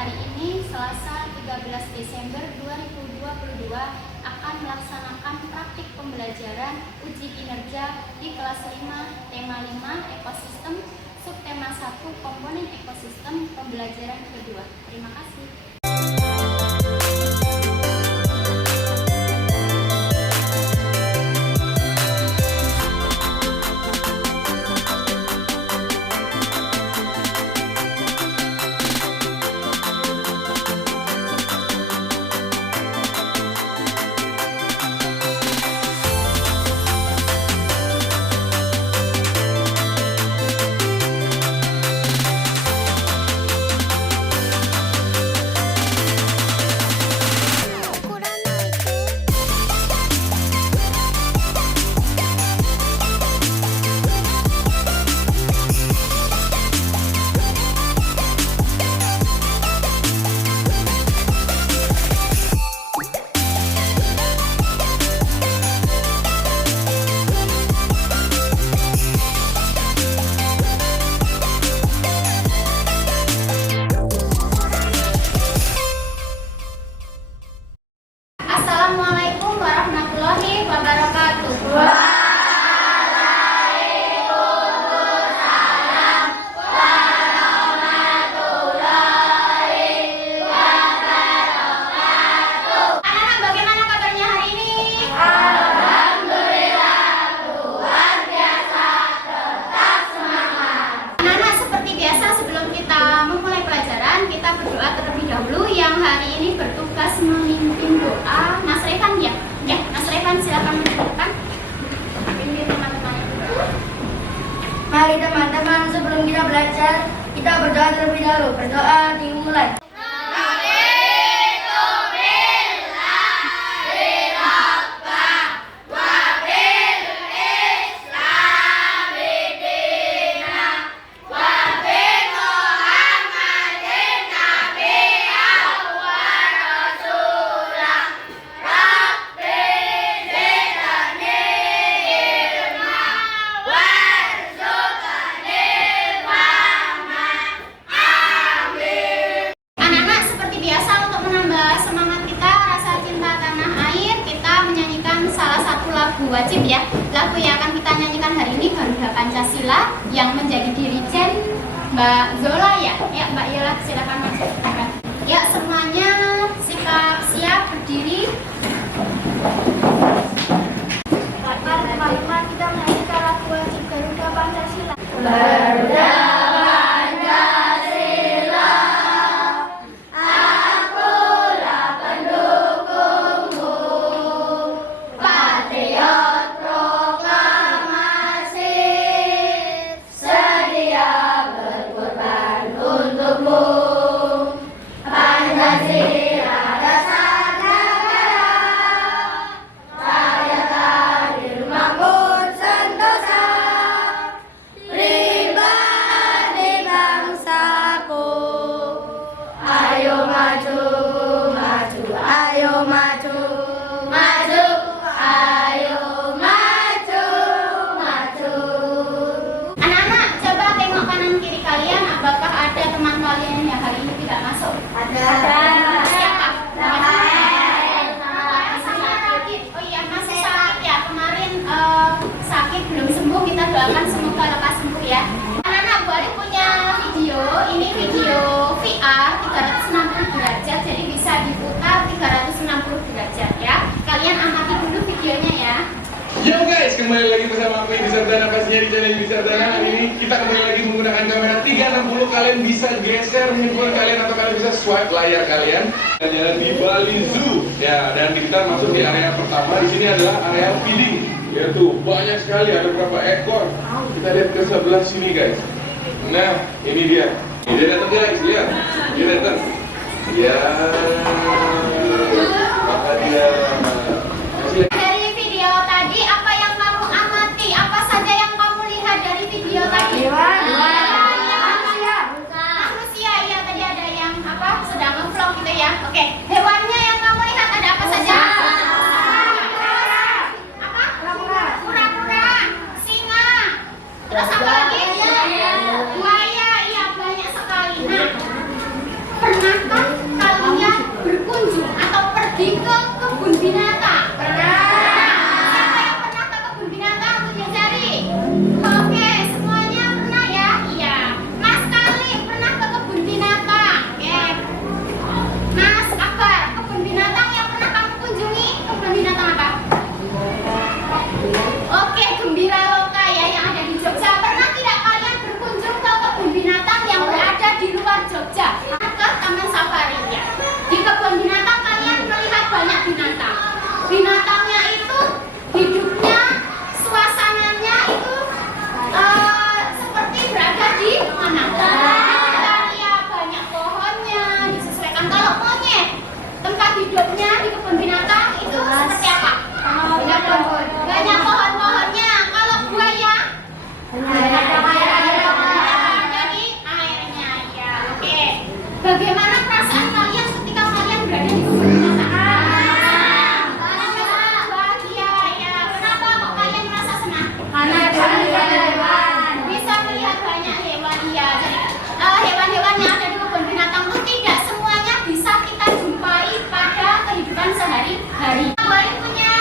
hari ini Selasa 13 Desember 2022 akan melaksanakan praktik pembelajaran uji kinerja di kelas 5 tema 5 ekosistem subtema 1 komponen ekosistem pembelajaran kedua. Terima kasih. Assalamualaikum warahmatullahi wabarakatuh. Waalaikumsalam warahmatullahi wabarakatuh. Anak-anak, bagaimana kabarnya hari ini? Alhamdulillah, luar biasa, tetap semangat. Anak-anak, seperti biasa sebelum kita memulai pelajaran, kita berdoa terlebih dahulu. Yang hari ini bertugas memimpin doa Mas Revan ya? Ya, Mas Revan silakan menunjukkan. Pimpin teman-teman. Mari teman-teman, sebelum kita belajar, kita berdoa terlebih dahulu. Berdoa dimulai. Wajib ya, lagu yang akan kita nyanyikan hari ini Garuda Pancasila yang menjadi dirijen Mbak Zola ya. Ya Mbak Yola, silakan maju. Ya, semuanya sikap siap berdiri. Mari kita menyanyikan lagu wajib Garuda Pancasila. Garuda doakan semoga lekas sembuh ya. Anak-anak, Bu Alif punya video, ini video VR 360 derajat, jadi bisa diputar 360 derajat ya. Kalian amati dulu videonya ya. Yo guys, kembali lagi bersama aku Edi Sardana, pastinya di channel Edi Sardana. Hari ini kita kembali lagi menggunakan kamera 360. Kalian bisa geser handphone kalian atau kalian bisa swipe layar kalian. Dan jalan di Bali Zoo ya, dan kita masuk di area pertama. Di sini adalah area feeding. Ya tuh, banyak sekali, ada berapa ekor. Kita lihat ke sebelah sini guys. Nah, ini dia. Dia datang guys, lihat. Dia datang. Ya, maka dia. Dari video tadi, apa yang kamu amati? Apa saja yang kamu lihat dari video tadi? Manusia, ya tadi ada yang apa? Sedang nge-vlog gitu ya. Oke, hewannya yang kamu lihat ada apa saja? Terus apa lagi? Buaya, iya banyak sekali. Nah, pernahkah Bagaimana perasaan kalian ketika kalian berada di kebun binatang? Bahagia ya. Kenapa kok kalian merasa senang? Karena ada hewan. Bisa melihat banyak hewan ya. Jadi hewan-hewan yang ada di kebun binatang itu tidak semuanya bisa kita jumpai pada kehidupan sehari-hari. Boleh punya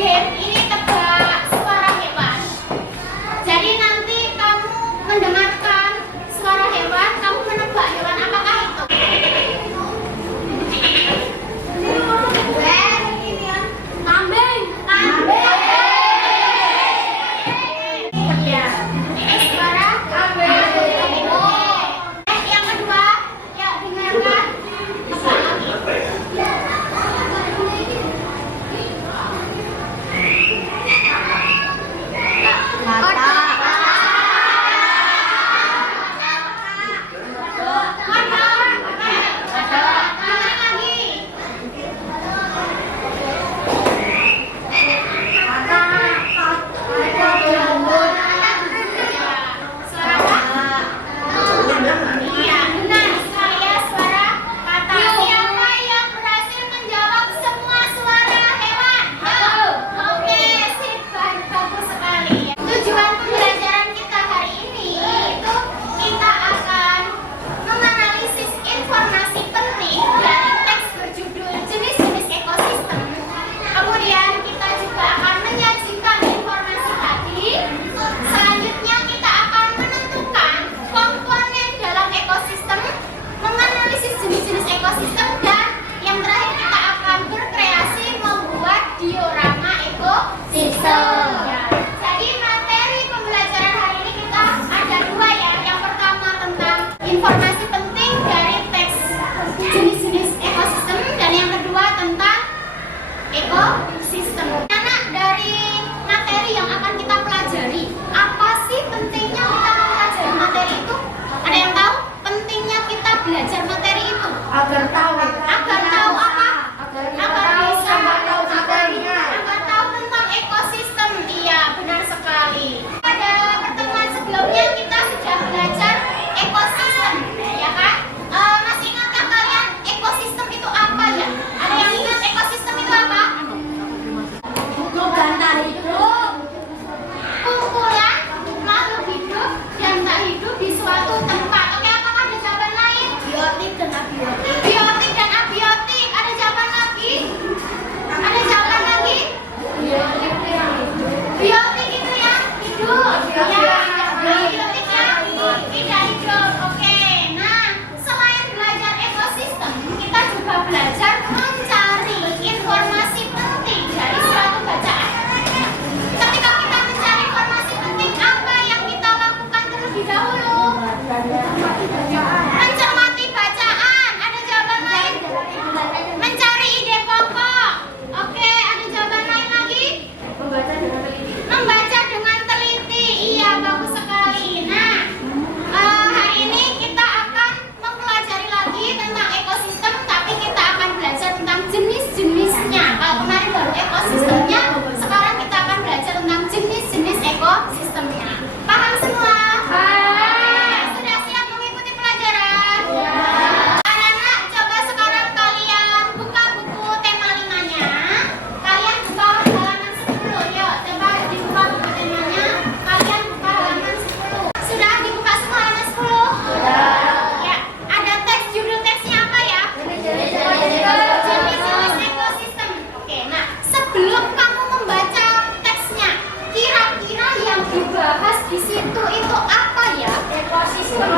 game ini tebak suara hewan. Jadi nanti kamu mendengarkan suara hewan, kamu menebak hewan apakah itu? Kambing. Ya. Suara kambing. Yang kedua, ya dengarkan. Tebak lagi. Iya, benar sekali ya suara kata. Siapa yang berhasil menjawab semua suara hewan? Oke, sip, bagus sekali. Tujuan pembelajaran kita hari ini itu kita akan menganalisis informasi penting dari teks berjudul jenis-jenis ekosistem. Kemudian kita juga akan menyajikan informasi tadi. Selanjutnya kita akan menentukan komponen dalam ekosistem, menganalisis jenis-jenis ekosistem, dan yang terakhir kita akan berkreasi membuat diorama ekosistem. Ya. Jadi materi pembelajaran hari ini kita ada dua ya. Yang pertama tentang informasi penting dari teks jenis-jenis ekosistem, dan yang kedua tentang ekosistem. Anak, dari materi yang akan kita pelajari, apa sih pentingnya kita mempelajari materi itu? Ada yang tahu pentingnya kita belajar materi itu? Agar tahu apa? Agar bisa tahu materinya. agar tahu tentang ekosistem. Iya, benar sekali. Pada pertemuan sebelumnya kita sudah belajar ekosistem, ya kan? Masih ingatkah kalian ekosistem itu apa ya? Ada yang ingat ekosistem itu apa? Kumpulan makhluk hidup yang tak hidup di suatu tempat. Oke, apakah ada jawaban lain? Biotik dan abiotik. Biotik dan abiotik. Ada jawaban lagi? Ada jawaban lagi? Biotik itu yang hidup. Ya, abiotik yang tidak hidup. Oke. Nah, selain belajar ekosistem, kita juga belajar mencari informasi penting dari suatu bacaan. Ketika kita mencari informasi penting, apa yang kita lakukan terlebih dahulu? Mencermati bacaan. Ada jawaban lain? Mencari ide pokok. Oke, ada jawaban lain lagi? Membaca dengan teliti. Iya, bagus sekali. Nah, hari ini kita akan mempelajari lagi tentang ekosistem, tapi kita akan belajar tentang jenis-jenisnya. Kalau kemarin baru ekosistemnya, sekarang kita akan belajar tentang jenis-jenis ekosistemnya. Paham semua? Sudah siap mengikuti pelajaran? Anak-anak, coba sekarang kalian buka buku tema 5-nya. Kalian buka halaman 10. Yuk, coba dibuka buku temanya. Kalian buka halaman 10. Sudah dibuka semua halaman 10? Ya, ada teks, judul teksnya apa ya? Jenis-jenis ekosistem. Oke, nah sebelum kamu membaca teksnya, kira-kira yang dibahas di situ itu apa ya? Ekosistem.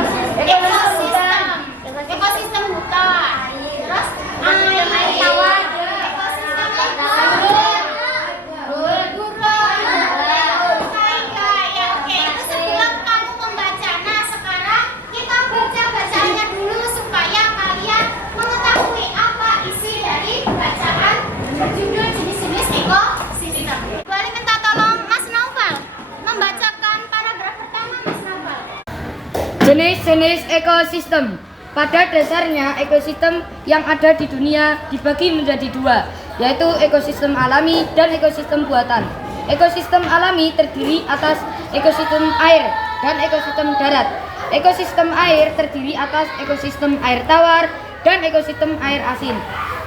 Ekosistem hutan. Terus air tawar. Ekosistem gurun. Taiga. Ya, oke. Itu sebelum kamu membaca. Nah, sekarang kita baca bacaannya dulu supaya kalian mengetahui apa isi dari bacaan berjudul jenis-jenis ekosistem. Boleh minta tolong Mas Naufal membacakan paragraf pertama, Mas Naufal. Jenis-jenis ekosistem. Pada dasarnya, ekosistem yang ada di dunia dibagi menjadi dua, yaitu ekosistem alami dan ekosistem buatan. Ekosistem alami terdiri atas ekosistem air dan ekosistem darat. Ekosistem air terdiri atas ekosistem air tawar dan ekosistem air asin.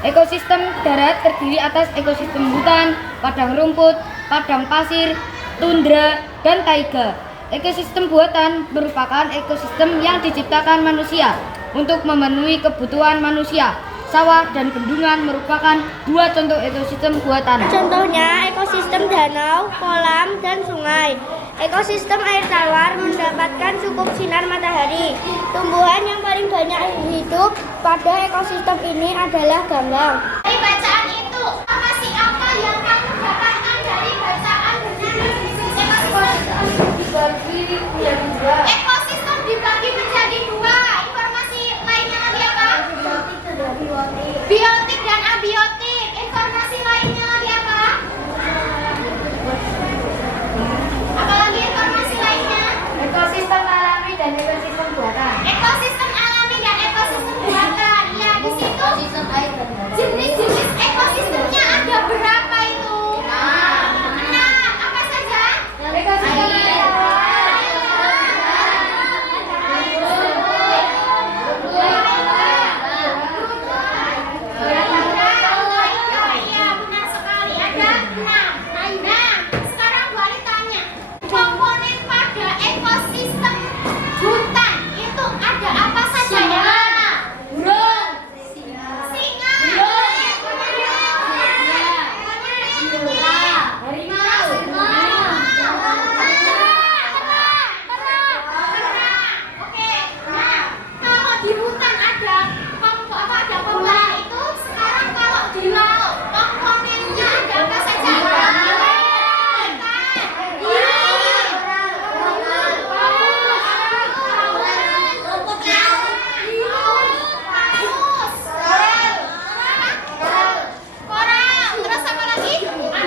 Ekosistem darat terdiri atas ekosistem hutan, padang rumput, padang pasir, tundra, dan taiga. Ekosistem buatan merupakan ekosistem yang diciptakan manusia untuk memenuhi kebutuhan manusia. Sawah dan bendungan merupakan dua contoh ekosistem buatan. Contohnya ekosistem danau, kolam, dan sungai. Ekosistem air tawar mendapatkan cukup sinar matahari. Tumbuhan yang paling banyak hidup pada ekosistem ini adalah gambang. Dari bacaan itu, informasi apa yang kamu dapatkan dari bacaan ekosistem dibagi menjadi dua. Informasi lainnya lagi apa? Biotik dan abiotik. Informasi lainnya lagi apa? Apalagi informasi lainnya? Ekosistem alami dan ekosistem buatan. Ekosistem alami dan ekosistem buatan. Ya, di situ jenis-jenis ekosistemnya ada berapa itu? 6. Apa saja? Ekosistem air tawar. Iya, benar sekali. Ada 6. Nah, sekarang Bu Ali tanya, komponen pada ekosistem hutan itu ada apa saja ya? Burung. Singa. Oke, nah kalau di hutan ada ada komponen itu, sekarang kalau di laut komponennya ada apa saja? Koral, terus apa lagi? Kuda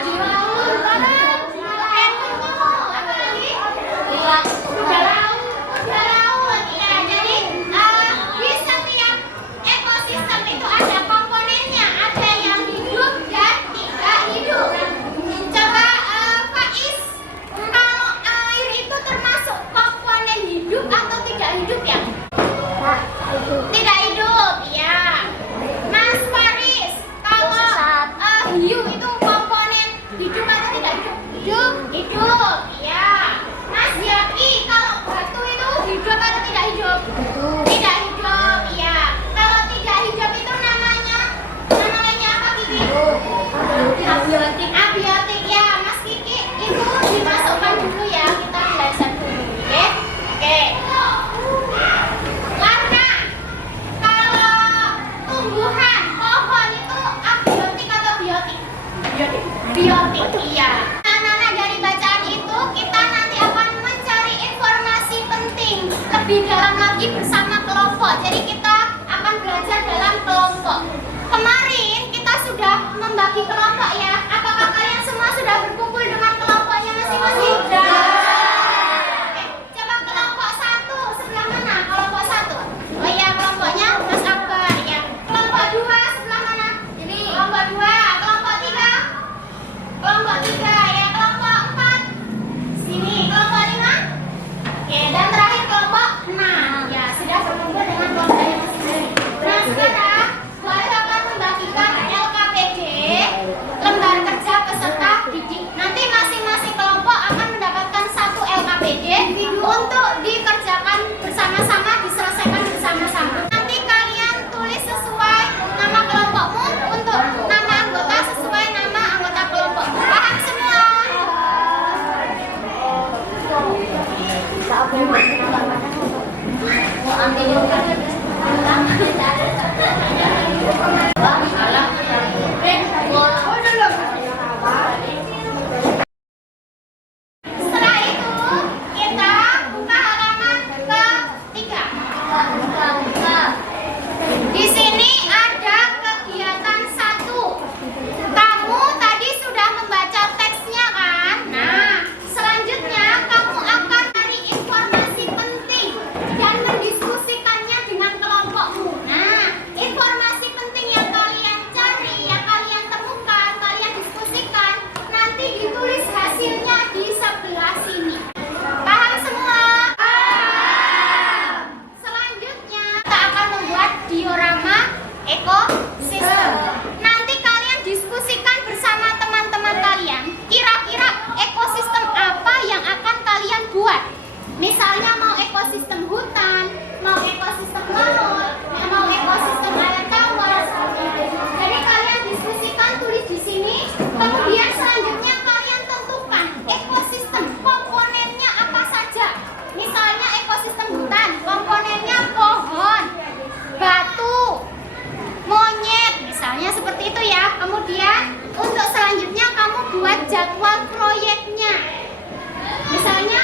laut. Ya, jadi di setiap ekosistem itu ada komponennya, ada yang hidup dan tidak hidup. Coba Faiz, kalau air itu termasuk komponen hidup atau tidak hidup ya? Tidak hidup, ya. Mas Faris, kalau hiu itu komponen hidup atau tidak hidup? Hidup, ya. Mas Yaki, kalau batu itu hidup atau tidak hidup? Tidak hidup, ya. Kalau tidak hidup itu namanya apa, Kiki? Abiotik, ya. Mas Kiki, itu dimasukkan dulu ya, kita belajar dulu, oke? Oke. Warna. Kalau tumbuhan, pohon itu abiotik atau biotik? Biotik, iya. Anak-anak, dari bacaan itu kita nanti akan mencari informasi penting lebih dalam lagi bersama kelompok. Jadi kita akan belajar dalam kelompok. Kemarin kita sudah membagi kelompok ya. Apakah kalian semua sudah berkumpul dengan kelompoknya masing-masing? Oke, coba kelompok 1 sebelah mana? Kelompok 1. Oh iya, kelompoknya Mas Akbar ya. Kelompok 2 sebelah mana? Ini. Kelompok 2, kelompok 3. Kelompok 3 ya, kelompok 4. Sini, kelompok 5. Oke, dan terakhir kelompok 6. Ya, sudah berkumpul dengan kelompoknya masing-masing. Nah, sekarang Bu Ali akan membagikan LKPD, lembar kerja peserta didik. Nanti masing-masing kelompok akan mendapatkan 1 LKPD untuk dikerjakan bersama-sama, diselesaikan bersama-sama. Nanti kalian tulis sesuai nama kelompokmu, untuk nama anggota sesuai nama anggota kelompok. Paham semua? Setelah itu kita buka halaman ke-3. Di sini ada kegiatan 1. Kamu tadi sudah membaca teksnya kan? Nah, selanjutnya kamu akan cari informasi penting dan mendiskusikannya dengan kelompokmu. Nah, informasi penting yang ekosistem. Nanti kalian diskusikan bersama teman-teman kalian, kira-kira ekosistem apa yang akan kalian buat. Misalnya mau ekosistem hutan, mau ekosistem laut, mau ekosistem air tawar, seperti itu. Jadi kalian diskusikan, tulis di sini. Kemudian selanjutnya kalian tentukan ekosistem komponennya apa saja. Misalnya ekosistem hutan, komponennya pohon, batu, monyet, misalnya seperti itu ya. Kemudian untuk selanjutnya kamu buat jadwal proyeknya. Misalnya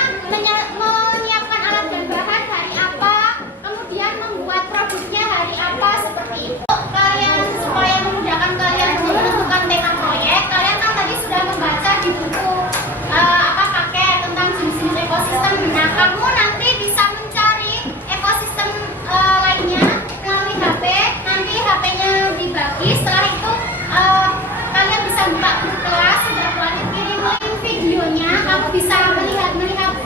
menyiapkan alat dan bahan hari apa, kemudian membuat produknya hari apa, seperti itu. Kalian supaya memudahkan kalian untuk menentukan tema proyek, kalian kan tadi sudah membaca di buku paket tentang jenis-jenis ekosistem. Nah, kamu nanti bisa mencari ekosistem lainnya melalui HP. Nanti HP-nya dibagi. Setelah itu kalian bisa buka grup kelas, sudah kalian kirim link videonya. Kamu bisa melihat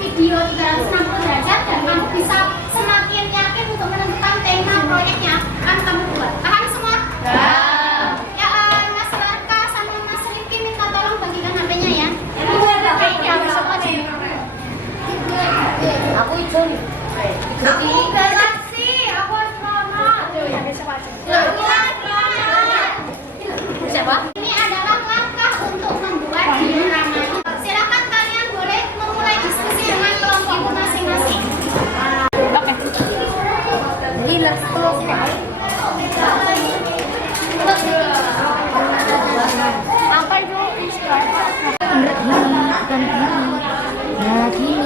video 360 derajat dan kamu bisa semakin yakin untuk menentukan tema proyek yang akan kamu buat. Paham semua? Ya, Mas Raka sama Mas Rifki minta tolong bagikan HP-nya ya. Aku itu. Aku galaksi, aku astronaut. Siapa? Ini adalah langkah untuk membuat diorama. Silakan kalian boleh memulai diskusi dengan kelompokmu masing-masing. Oke. Ini let's go. Apa itu? Nah, gini.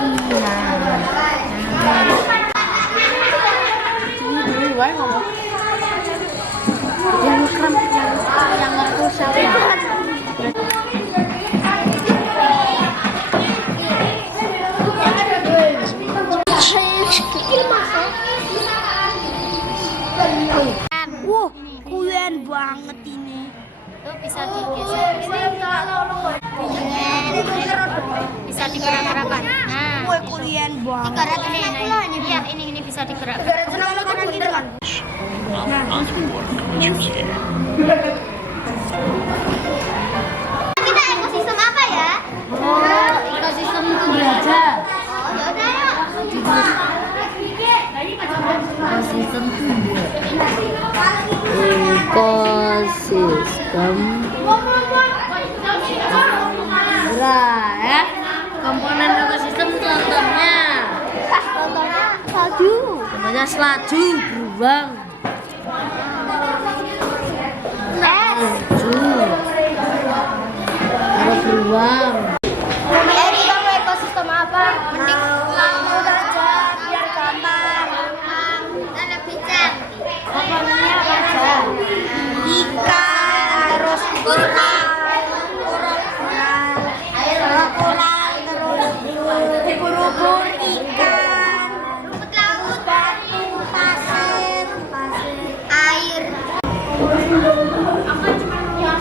Yang kram yang aku siapa? Wah, keren banget ini. Itu bisa digeser. Bisa digerak-gerakkan. Nah, Wah, keren banget. ini bisa digerakkan. Kita ekosistem apa ya? Ekosistem itu belajar. Oh, yaudah yuk. Ekosistem ya. Komponen ekosistem contohnya Salju. contohnya selaju, beruang, salju, ada beruang. Eri, kamu ekosistem apa? Mending kamu saja biar gampang. Lebih cantik. Komponennya apa aja? Ikan, terus koral, terus ubur-ubur, ikan, rumput laut, batu, pasir, air. Aku cuma yang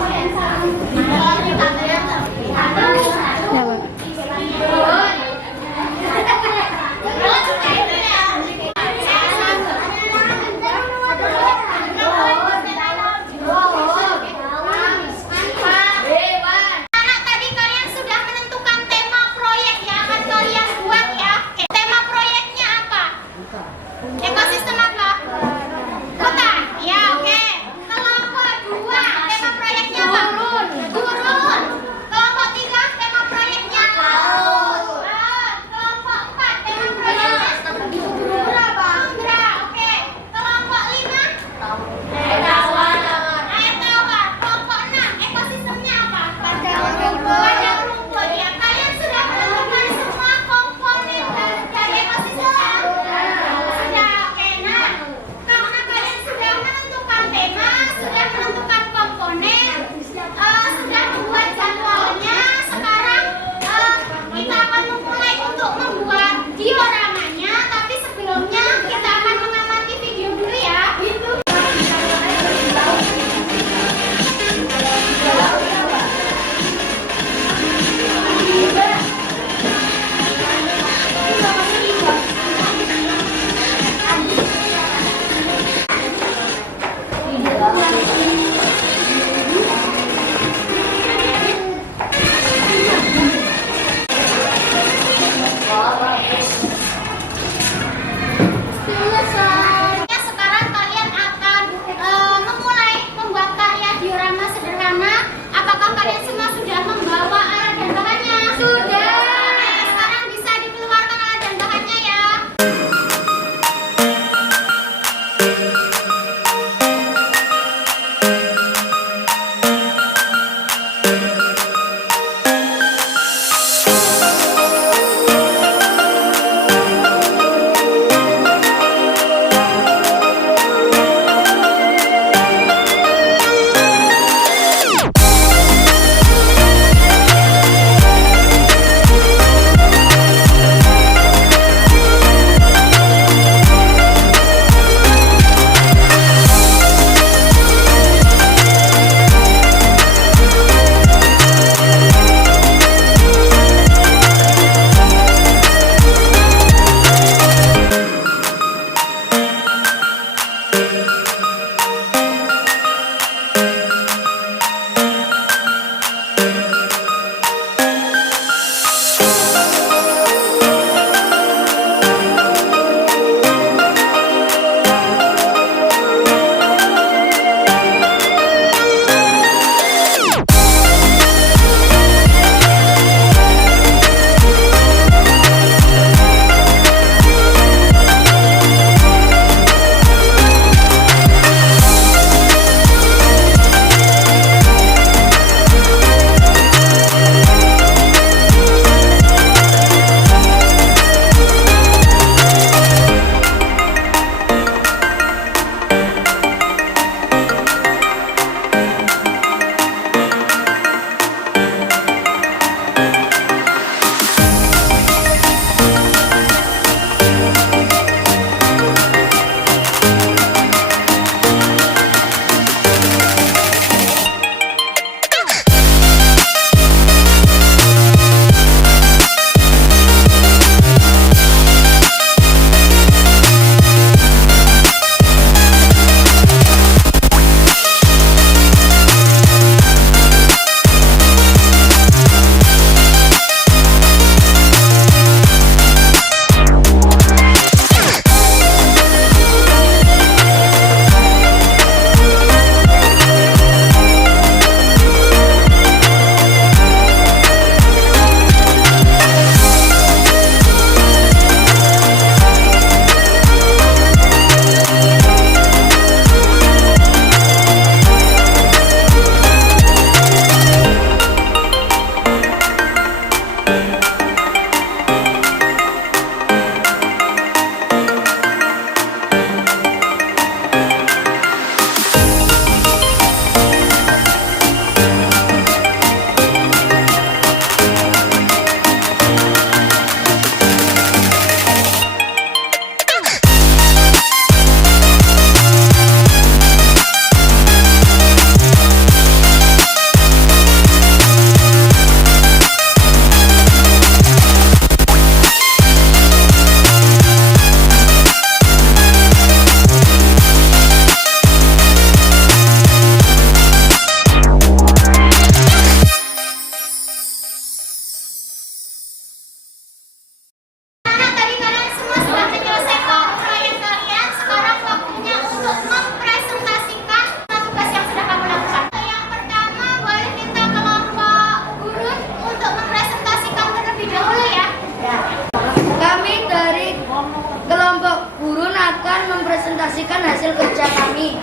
hasil kerja kami.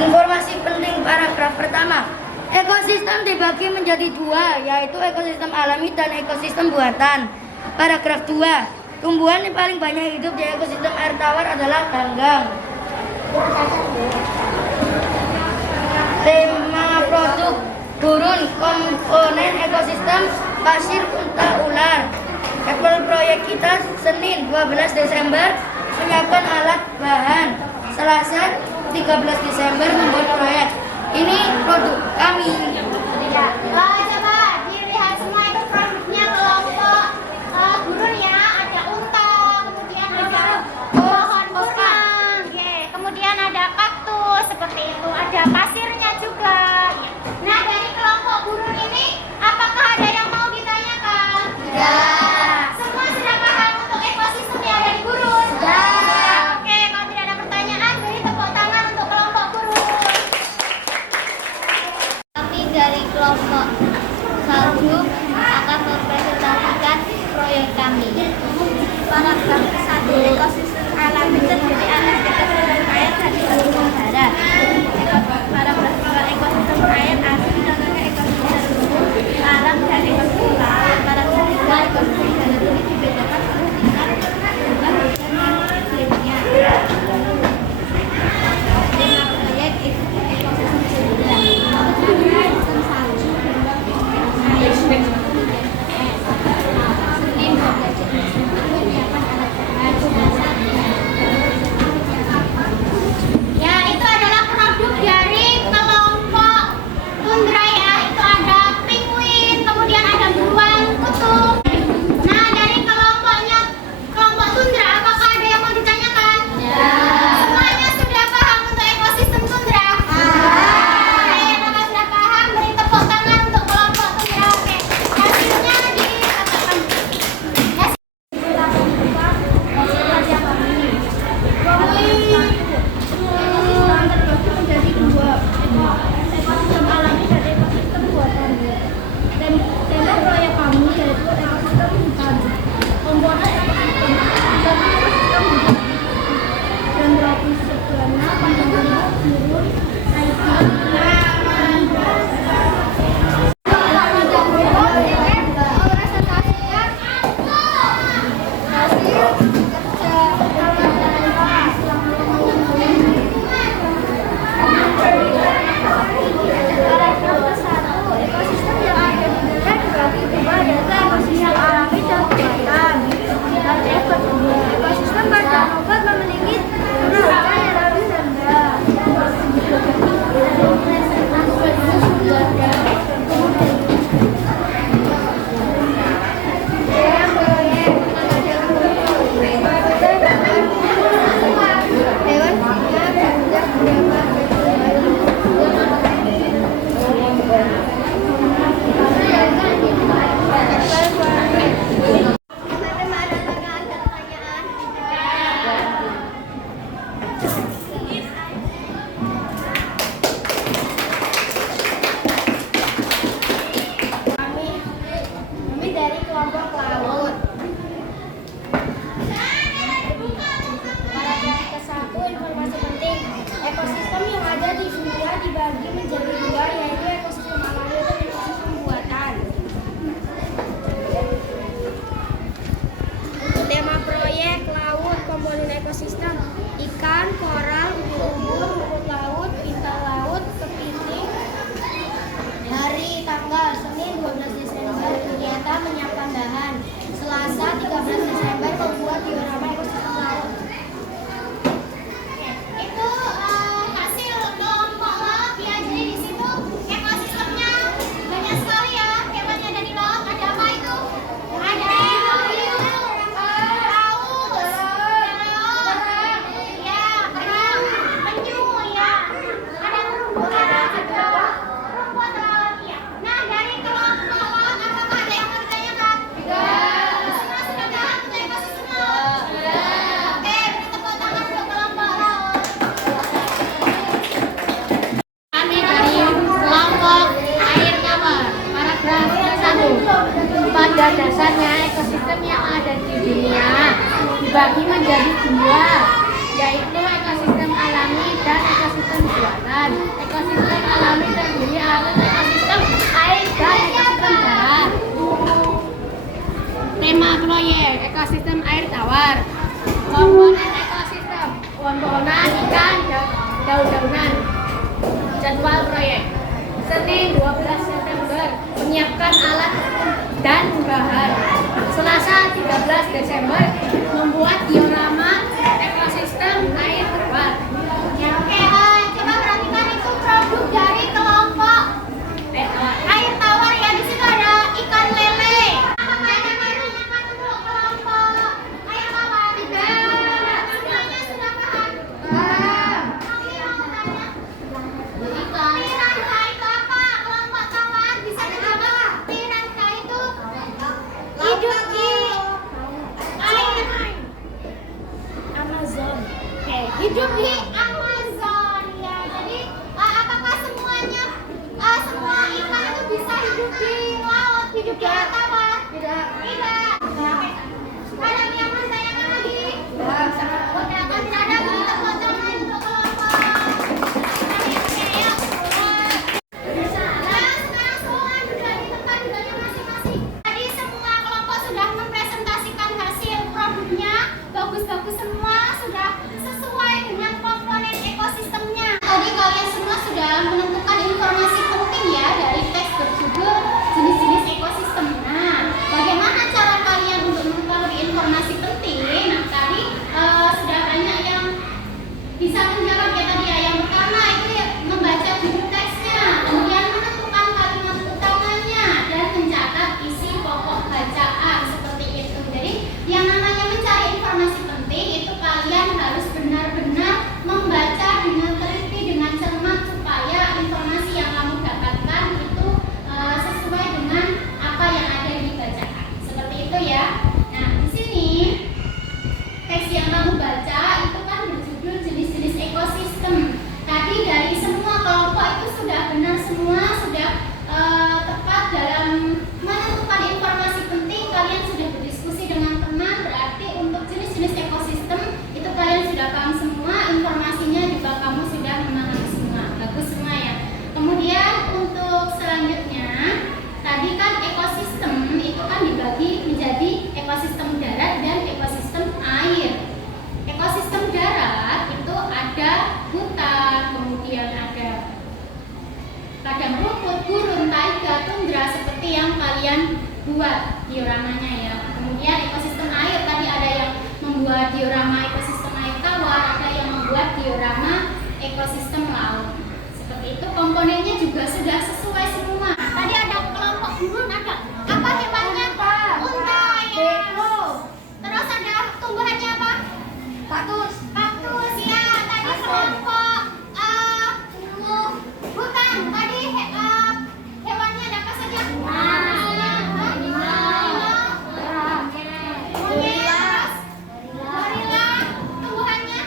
Informasi penting paragraf pertama. Ekosistem dibagi menjadi dua, yaitu ekosistem alami dan ekosistem buatan. Paragraf 2. Tumbuhan yang paling banyak hidup di ekosistem air tawar adalah ganggang. Tema produk gurun komponen ekosistem pasir unta ular. Apple proyek kita Senin 12 Desember menyiapkan alat bahan. Selasa 13 Desember membuat proyek. Ini produk kami. Coba dilihat semua itu produknya kelompok gurun ya. Ada unta, kemudian ada pohon kurma, kemudian ada kaktus seperti itu. Ada pasirnya juga. Nah dari kelompok gurun ini, apakah ada yang mau ditanyakan? Tidak. Semua sudah paham untuk ekosistem yang ada di gurun? Sudah. Oke, kalau tidak ada pertanyaan, beri tepuk tangan untuk kelompok gurun. Kami dari kelompok salju akan mempresentasikan proyek kami. Paragraf 1. Ekosistem alami terdiri atas ekosistem air dan ekosistem darat. Paragraf 2. Ekosistem air asin, contohnya ekosistem alam dan ekosistem laut. Paragraf 3. Ekosistem darat ini dibedakan oleh tingkat jumlah hujan yang iklimnya. Tema proyek ekosistem cedera. Ekosistem salju air. Senin 12 Desember menyiapkan alat bahan. Ya, itu adalah produk dari kelompok tundra ya. Itu ada penguin, kemudian ada beruang kutub. Nah, dari kelompok tundra, apakah ada yang mau ditanyakan? Ya. Semuanya sudah paham untuk ekosistem tundra? Oke, kalau sudah paham, beri tepuk tangan untuk kelompok tundra. Oke, hasilnya dikatakan. Menjadi dua, ekosistem alami dan ekosistem buatan. Tema proyek kami yaitu ekosistem hutan. Komponen ekosistem ekosistem hutan dan tropis savanna, padang rumput, gurun, ekosistem yang ada di darat dibagi dua, yaitu ekosistem alami dan buatan. Dan ekosistem padang rumput memiliki curah hujan yang lebih rendah. Kami dari kelompok laut. Paragraf ke-1, informasi penting. Ekosistem yang ada di dunia dibagi menjadi dua, yaitu ekosistem alami dan ekosistem buatan. Untuk tema proyek laut, komponen ekosistem ikan, koral, ubur, rumput laut, bintang laut, kepiting. Hari tanggal Senin 12 Desember kegiatan menyiapkan bahan. Selasa 13 Desember membuat diorama ekosistem laut. Itu hasil kelompok laut ya. Jadi di situ ekosistemnya banyak sekali ya. Hewannya ada di laut. Ada apa itu? Ada hiu, paus, ya, kerang, penyu ya. Ada terumbu karang, ada rumput laut ya. Nah dari kelompok laut apakah ada yang mau ditanyakan? Tidak. Semua sudah paham untuk ekosistem laut? Sudah. Oke, beri tepuk tangan untuk kelompok laut. Kami dari kelompok air tawar. Paragraf 1. Pada dasarnya ekosistem yang ada di dunia dibagi menjadi dua, ekosistem air tawar. Komponen ekosistem pohon-pohonan, ikan, daun-daunan. Jadwal proyek Senin 12 September menyiapkan alat dan bahan. Selasa 13 Desember membuat diorama ekosistem air tawar. Oke, coba perhatikan itu produk dari kelompok air tawar ya. Di situ ada ikan lele. Apakah ada pertanyaan untuk kelompok air tawar? Tidak. Semuanya sudah paham? Oke, mau tanya. Piranha itu apa? Kelompok tawar bisa dijawab. Piranha itu hidup di air Amazon. Oke, hidup di Amazon ya. Jadi apakah semuanya semua ikan itu bisa hidup di laut, hidup di air tawar? Tidak. Ada yang mau ditanyakan lagi? Oke, akan tidak ada tepuk tangan untuk kelompok. Oke, yuk. Nah, sekarang semua duduk di tempat duduknya masing-masing. Tadi semua kelompok sudah mempresentasikan hasil produknya. Bagus-bagus semua, sudah sesuai dengan komponen ekosistemnya. Tadi kalian semua sudah menentukan informasi penting ya dari teks berjudul jenis-jenis ekosistem. Nah, bagaimana cara kalian untuk mengetahui informasi penting? Nah, tadi sudah banyak yang bisa menjawab ya tadi ya. Yang pertama itu ya, membaca judul teksnya, kemudian menentukan kalimat utamanya dan mencatat isi pokok bacaan seperti itu. Jadi yang namanya mencari informasi penting itu kalian harus benar-benar membaca dengan teliti, dengan cermat supaya informasi yang kamu dapatkan itu sesuai dengan apa yang ada di bacaan. Seperti itu ya. Nah, di sini teks yang kamu baca itu kan berjudul jenis-jenis ekosistem. Tadi dari semua kelompok itu sudah benar semua, sudah tepat dalam menentukan informasi penting. Kalian sudah berdiskusi dengan teman, berarti untuk jenis-jenis ekosistem itu kalian sudah paham semua, informasinya juga kamu sudah memahami semua. Bagus semua ya. Kemudian untuk selanjutnya, tadi kan ekosistem itu kan dibagi menjadi ekosistem darat dan ekosistem air. Ekosistem darat itu ada hutan, kemudian ada padang rumput, gurun, taiga, tundra seperti yang kalian buat dioramanya ya. Kemudian ekosistem air tadi ada yang membuat diorama ekosistem air tawar, ada yang membuat diorama ekosistem laut. Seperti itu, komponennya juga sudah sesuai semua. Tadi ada kelompok gurun, ada apa hewannya? Unta ya. Terus ada tumbuhannya apa? Kaktus ya. Tadi kelompok hutan. Tadi hewannya ada apa saja? Gorila. Tumbuhannya?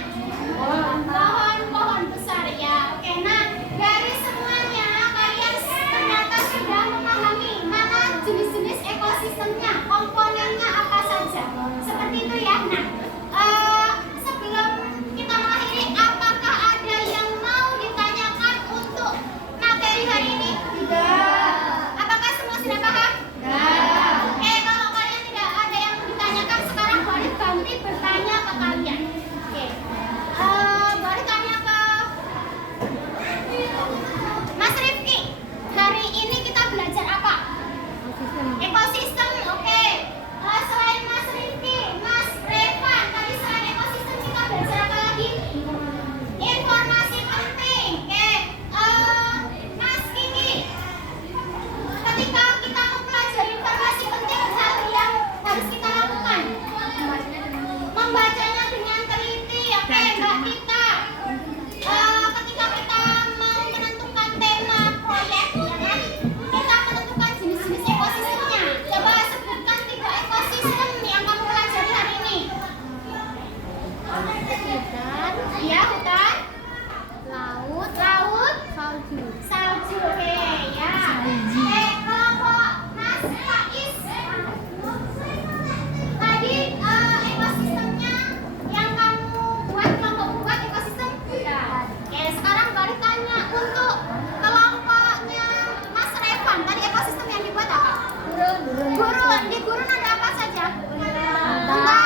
Pohon besar ya. Oke, nah dari semuanya kalian ternyata sudah memahami mana jenis-jenis ekosistemnya, komponennya apa saja. Seperti itu ya. Nah, sebelum kita mengakhiri, apakah ada yang mau ditanyakan untuk materi hari ini? Tidak. Apakah semua sudah paham? Tidak. Oke, kalau kalian tidak ada yang ditanyakan, sekarang boleh ganti bertanya ke kalian. Oke. Boleh tanya ke Mas Rifki. Hari ini kita belajar apa? Ekosistem. Oke. Selain Mas Rifki, Mas Revan, tadi selain ekosistem kita belajar apa lagi? Informasi penting. Oke. Mas Kiki, ketika kita mempelajari informasi penting, hal yang harus kita lakukan membacanya dengan teliti. Oke, Mbak Kita. Ketika kita menentukan tema proyek, ya kan? Kita menentukan jenis-jenis ekosistemnya. Coba sebutkan 3 ekosistem yang kamu pelajari hari ini. Hutan, laut, salju. Oke, ya. Kelompok Mas Faiz. Tadi ekosistemnya yang kamu buat, kelompok buat ekosistem? Ya. Oke, sekarang boleh tanya untuk kelompoknya Mas Revan. Tadi ekosistem yang dibuat apa? Gurun. Di gurun ada apa saja? Unta,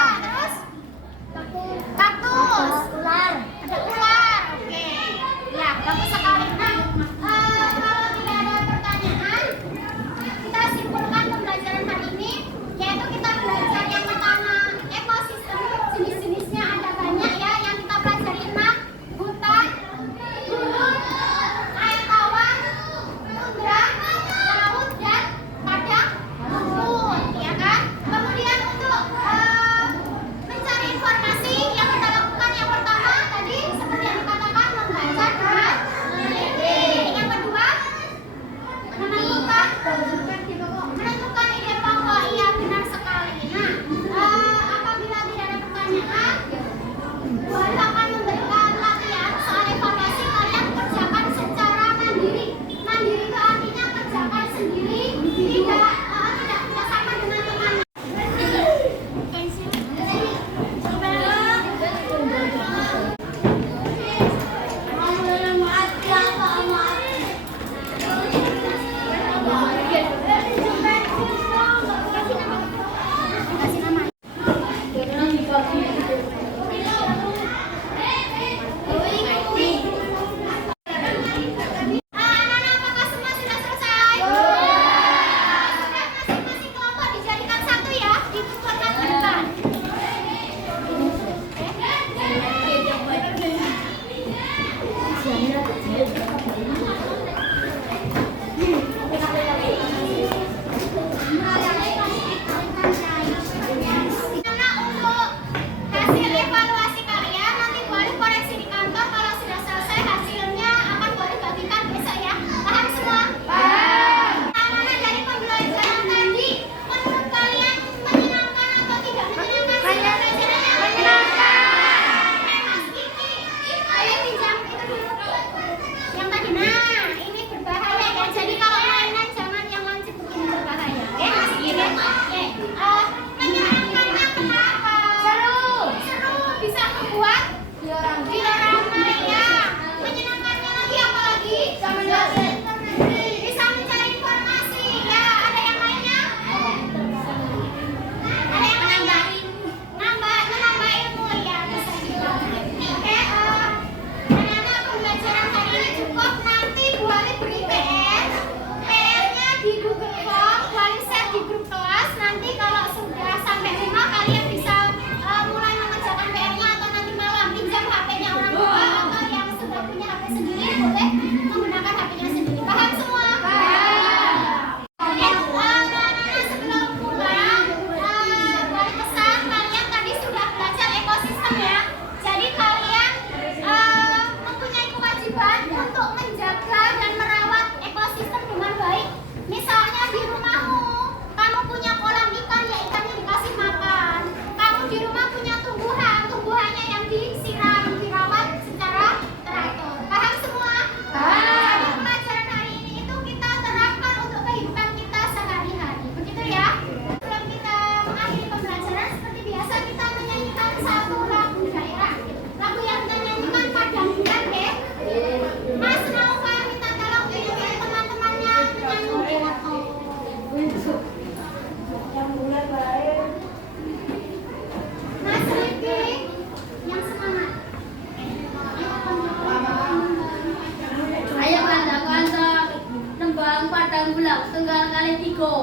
ulang. Setunggal kali tiga.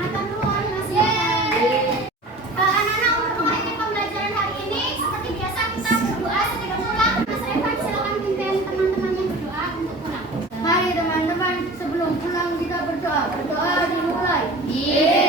Matur nuwun, Mas. Anak-anak, untuk mengakhiri pembelajaran hari ini, seperti biasa kita berdoa sebelum pulang. Mas Revan, silakan pimpin teman-temannya berdoa untuk pulang. Mari teman-teman, sebelum pulang kita berdoa. Berdoa dimulai. Yeay.